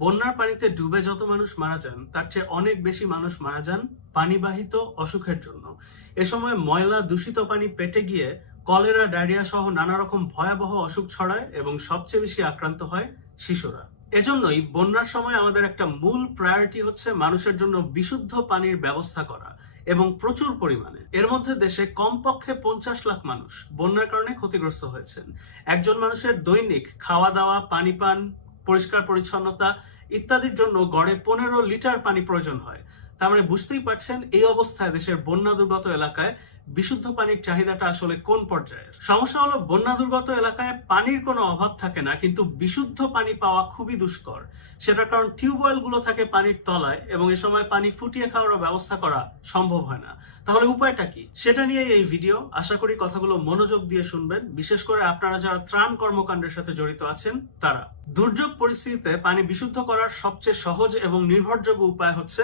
বন্যার পানিতে ডুবে যত মানুষ মারা যান তার চেয়ে অনেক বেশি মানুষ মারা যান পানিবাহিত অসুখের জন্য। এ সময় ময়লা দূষিত পানি পেটে গিয়ে কলেরা, ডায়রিয়া সহ নানা রকম ভয়াবহ অসুখ ছড়ায় এবং সবচেয়ে বেশি আক্রান্ত হয় শিশুরা। এজন্যই বন্যার সময় আমাদের একটা মূল প্রায়োরিটি হচ্ছে মানুষের জন্য বিশুদ্ধ পানির ব্যবস্থা করা এবং প্রচুর পরিমাণে। এর মধ্যে দেশে কমপক্ষে 50 লাখ মানুষ বন্যার কারণে ক্ষতিগ্রস্ত হয়েছেন। একজন মানুষের দৈনিক খাওয়া দাওয়া, পানি পান, পরিষ্কার পরিচ্ছন্নতা ইত্যাদির জন্য গড়ে 15 লিটার পানি প্রয়োজন হয়। তার মানে বুঝতেই পারছেন এই অবস্থায় দেশের বন্যা দুর্গত এলাকায় বিশুদ্ধ পানির চাহিদাটা আসলে কোন পর্যায়ের। সমস্যা হলো বন্যা দুর্গত এলাকায় পানির কোনো অভাব থাকে না, কিন্তু বিশুদ্ধ পানি পাওয়া খুবই দুষ্কর। সেটার কারণ টিউবওয়েল গুলো থাকে পানির তলায় এবং এ সময় পানি ফুটিয়ে খাওয়ার ব্যবস্থা করা সম্ভব হয় না। তাহলে উপায়টা কি, সেটা নিয়ে এই ভিডিও। আশা করি কথাগুলো মনোযোগ দিয়ে শুনবেন, বিশেষ করে আপনারা যারা ত্রাণ কর্মকাণ্ডের সাথে জড়িত আছেন তারা। দুর্যোগ পরিস্থিতিতে পানি বিশুদ্ধ করার সবচেয়ে সহজ এবং নির্ভরযোগ্য উপায় হচ্ছে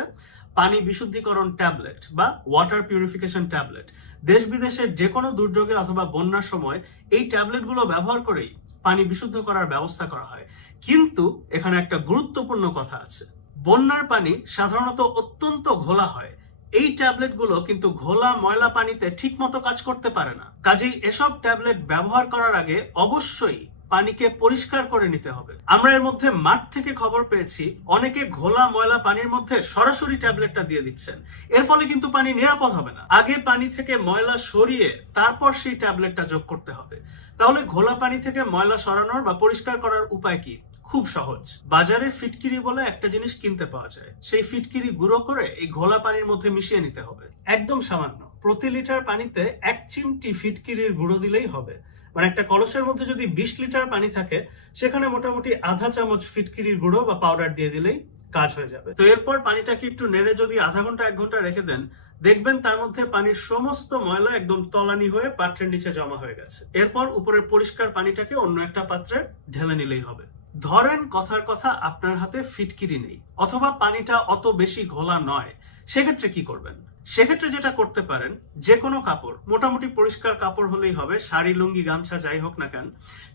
পানি বিশুদ্ধিকরণ ট্যাবলেট বা ওয়াটার পিউরিফিকেশন ট্যাবলেট। দেশ বিদেশের যে কোনো দুর্যোগে অথবা বন্যার সময় এই ট্যাবলেটগুলো ব্যবহার করেই পানি বিশুদ্ধ করার ব্যবস্থা করা হয়। কিন্তু এখানে একটা গুরুত্বপূর্ণ কথা আছে, বন্যার পানি সাধারণত অত্যন্ত ঘোলা হয়। এই ট্যাবলেটগুলো কিন্তু ঘোলা ময়লা পানিতে ঠিকমতো কাজ করতে পারে না। কাজেই এসব ট্যাবলেট ব্যবহার করার আগে অবশ্যই পানিকে পরিষ্কার করে নিতে হবে। আমরা এর মধ্যে মাঠ থেকে খবর পেয়েছি অনেকে ঘোলা ময়লা পানির মধ্যে সরাসরি ট্যাবলেটটা দিয়ে দিচ্ছেন। এর ফলে কিন্তু পানি নিরাপদ হবে না। আগে পানি থেকে ময়লা সরিয়ে তারপর সেই ট্যাবলেটটা যোগ করতে হবে। তাহলে ঘোলা পানি থেকে ময়লা সরানোর বা পরিষ্কার করার উপায় কি? খুব সহজ। বাজারে ফিটকিরি বলে একটা জিনিস কিনতে পাওয়া যায়। সেই ফিটকিরি গুঁড়ো করে এই ঘোলা পানির মধ্যে মিশিয়ে নিতে হবে। একদম সামান্য, প্রতি লিটার পানিতে 1 চিমটি ফিটকিরির গুঁড়ো দিলেই হবে। মানে একটা কলসের মধ্যে যদি 20 লিটার পানি থাকে, সেখানে মোটামুটি আধা চামচ ফিটকিরির গুঁড়ো বা পাউডার দিয়ে দিলেই কাজ হয়ে যাবে। তো এরপর পানিটাকে একটু নেড়ে যদি আধা ঘন্টা 1 ঘন্টা রেখে দেন, দেখবেন তার মধ্যে পানির সমস্ত ময়লা একদম তলানি হয়ে পাত্রের নিচে জমা হয়ে গেছে। এরপর উপরের পরিষ্কার পানিটাকে অন্য একটা পাত্রে ঢেলে নিলেই হবে। ধরেন কথার কথা আপনার হাতে ফিটকিরি নেই অথবা পানিটা অত বেশি ঘোলা নয়, সেক্ষেত্রে কি করবেন? সেক্ষেত্রে যেটা করতে পারেন, যে কোনো কাপড়, মোটামুটি পরিষ্কার কাপড় হলেই হবে, শাড়ি, লুঙ্গি, গামছা যাই হোক না কেন,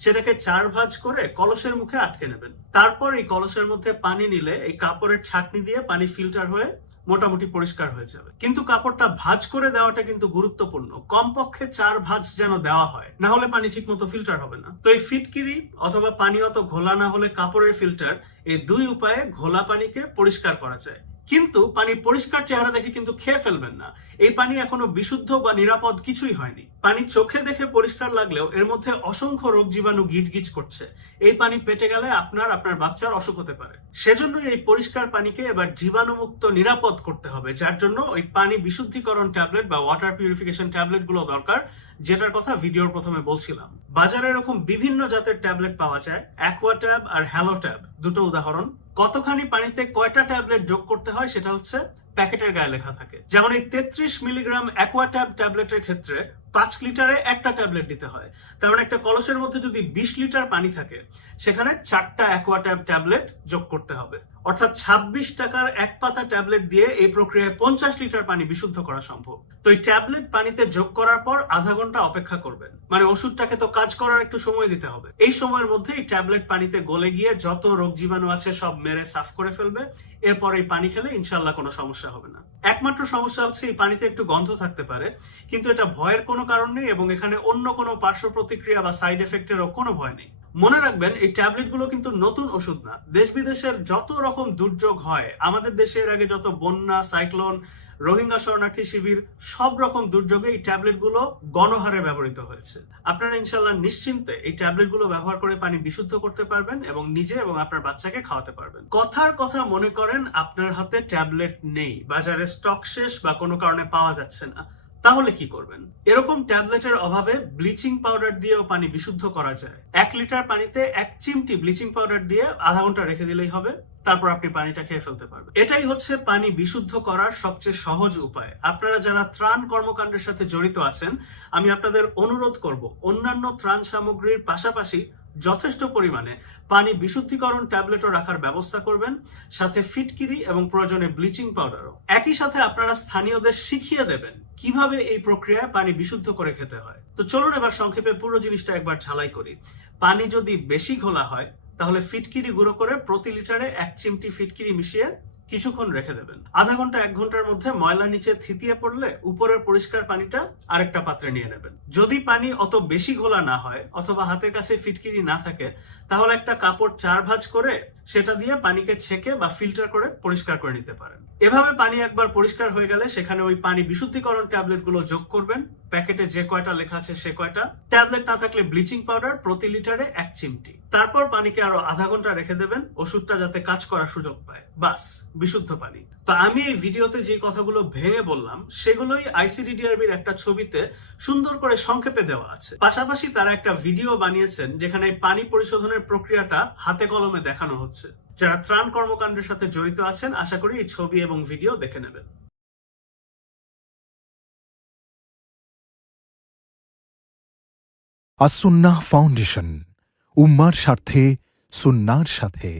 সেটাকে 4 ভাঁজ করে কলসের মুখে আটকে নেবেন। তারপর এই কলসের মধ্যে পানি নিলে এই কাপড়ের ছাঁকনি দিয়ে পানি ফিল্টার হয়ে মোটামুটি পরিষ্কার হয়ে যাবে। কিন্তু কাপড়টা ভাঁজ করে দেওয়াটা কিন্তু গুরুত্বপূর্ণ। কমপক্ষে 4 ভাঁজ যেন দেওয়া হয়, না হলে পানি ঠিক মতো ফিল্টার হবে না। তো এই ফিটকিরি অথবা পানি অত ঘোলা না হলে কাপড়ের ফিল্টার, এই 2 উপায়ে ঘোলা পানিকে পরিষ্কার করা যায়। কিন্তু পানি পরিষ্কার চেহারা দেখে কিন্তু খেয়ে ফেলবেন না। এই পানি এখনো বিশুদ্ধ বা নিরাপদ কিছুই হয়নি। পানি চোখে দেখে পরিষ্কার লাগলেও এর মধ্যে অসংখ্য রোগ জীবাণু গিজগিজ করছে। এই পানি পেটে গেলে আপনার বাচ্চার অসুখ হতে পারে। সেজন্যই এই পরিষ্কার পানিকে এবার জীবাণুমুক্ত নিরাপদ করতে হবে, যার জন্য ওই পানি বিশুদ্ধিকরণ ট্যাবলেট বা ওয়াটার পিউরিফিকেশন ট্যাবলেট গুলো দরকার, যেটার কথা ভিডিওর প্রথমে বলছিলাম। বাজারে এরকম বিভিন্ন জাতের ট্যাবলেট পাওয়া যায়। অ্যাকোয়াট্যাব আর হ্যালোট্যাব দুটো উদাহরণ। কতখানি পানিতে কয়টা ট্যাবলেট যোগ করতে হয় সেটা হচ্ছে প্যাকেটের গায়ে লেখা থাকে। যেমন এই 33 মিলিগ্রাম অ্যাকোয়াট্যাব ট্যাবলেটের ক্ষেত্রে 5 লিটারে একটা ট্যাবলেট দিতে হয়। তার মানে একটা কলসের মধ্যে যদি 20 লিটার পানি থাকে, সেখানে 4টা অ্যাকোয়াট্যাব ট্যাবলেট যোগ করতে হবে। অর্থাৎ 26 টাকার 1 পাতা ট্যাবলেট দিয়ে এই প্রক্রিয়ায় 50 লিটার পানি বিশুদ্ধ করা সম্ভব। তো এই ট্যাবলেট পানিতে যোগ করার পর আধা ঘন্টা অপেক্ষা করবেন। মানে ওষুধটাকে তো কাজ করার একটু সময় দিতে হবে। এই সময়ের মধ্যে এই ট্যাবলেট পানিতে গলে গিয়ে যত রোগ জীবাণু আছে সব মেরে সাফ করে ফেলবে। এরপর এই পানি খেলে ইনশাল্লাহ কোনো সমস্যা হবে না। একমাত্র সমস্যা হচ্ছে এই পানিতে একটু গন্ধ থাকতে পারে, কিন্তু এটা ভয়ের কোনো কারণ নেই এবং এখানে অন্য কোনো পার্শ্ব প্রতিক্রিয়া বা সাইড এফেক্টেরও কোনো ভয় নেই। মনে রাখবেন, এই ট্যাবলেট গুলো কিন্তু নতুন ওষুধ না। দেশ বিদেশের যত রকম দুর্যোগ হয়, আমাদের দেশে এর আগে যত বন্যা, সাইক্লোন, রোহিঙ্গা শরণার্থী শিবির, সব রকম দুর্যোগে এই ট্যাবলেট গুলো গণহারে ব্যবহৃত হয়েছে। আপনারা ইনশাল্লাহ নিশ্চিন্তে এই ট্যাবলেট গুলো ব্যবহার করে পানি বিশুদ্ধ করতে পারবেন এবং নিজে এবং আপনার বাচ্চাকে খাওয়াতে পারবেন। কথার কথা মনে করেন আপনার হাতে ট্যাবলেট নেই, বাজারে স্টক শেষ বা কোনো কারণে পাওয়া যাচ্ছে না, তাহলে কি করবেন? এরকম ট্যাবলেটের অভাবে ব্লিচিং পাউডার দিয়েও পানি বিশুদ্ধ করা যায়। 1 লিটার পানিতে 1 চিমটি ব্লিচিং পাউডার দিয়ে আধা ঘন্টা রেখে দিলেই হবে। তারপর আপনি পানিটা খেয়ে ফেলতে পারবেন। এটাই হচ্ছে পানি বিশুদ্ধ করার সবচেয়ে সহজ উপায়। আপনারা যারা ত্রাণ কর্মকাণ্ডের সাথে জড়িত আছেন, আমি আপনাদের অনুরোধ করব, অন্যান্য ত্রাণ সামগ্রীর পাশাপাশি যথেষ্ট পরিমাণে পানি বিশুদ্ধিকরণ ট্যাবলেটও রাখার ব্যবস্থা করবেন, সাথে ফিটকিরি এবং প্রয়োজনে ব্লিচিং পাউডারও। একই সাথে আপনারা স্থানীয়দের শিখিয়ে দেবেন কিভাবে এই প্রক্রিয়ায় পানি বিশুদ্ধ করে খেতে হয়। তো চলুন এবার সংক্ষেপে পুরো জিনিসটা একবার ঝালাই করি। পানি যদি বেশি ঘোলা হয়, তাহলে ফিটকিরি গুঁড়ো করে প্রতি লিটারে 1 চিমটি ফিটকিরি মিশিয়ে কিছুক্ষণ রেখে দেবেন। আধা ঘন্টা 1 ঘন্টার মধ্যে ময়লা নিচে থিতিয়ে পড়লে উপরের পরিষ্কার পানিটা আরেকটা পাত্রে নিয়ে নেবেন। যদি পানি অত বেশি ঘোলা না হয় অথবা হাতের কাছে ফিটকিরি না থাকে, তাহলে একটা কাপড় 4 ভাঁজ করে সেটা দিয়ে পানিকে ছেঁকে বা ফিল্টার করে পরিষ্কার করে নিতে পারেন। এভাবে পানি একবার পরিষ্কার হয়ে গেলে সেখানে ওই পানি বিশুদ্ধিকরণ ট্যাবলেট গুলো যোগ করবেন। প্যাকেটে যে কয়টা লেখা আছে সে কয়টা। ট্যাবলেট না থাকলে ব্লিচিং পাউডার প্রতি লিটারে 1 চিমটি। তারপর পানিকে আরো আধা ঘন্টা রেখে দেবেন, ওষুধটা যাতে কাজ করার সুযোগ পায়। বাস, বিশুদ্ধ পানি। তো আমি এই ভিডিওতে যে কথাগুলো ভেঙে বললাম সেগুলোই আইসিডিডিআরবির একটা ছবিতে সুন্দর করে সংক্ষেপে দেওয়া আছে। পাশাপাশি তারা একটা ভিডিও বানিয়েছেন যেখানে পানি পরিশোধনের প্রক্রিয়াটা হাতে কলমে দেখানো হচ্ছে। যারা ত্রাণ কর্মকাণ্ডের সাথে জড়িত আছেন আশা করি এই ছবি এবং ভিডিও দেখে নেবেন। আস-সুন্নাহ ফাউন্ডেশন, উম্মার স্বার্থে সুন্নাহর সাথে।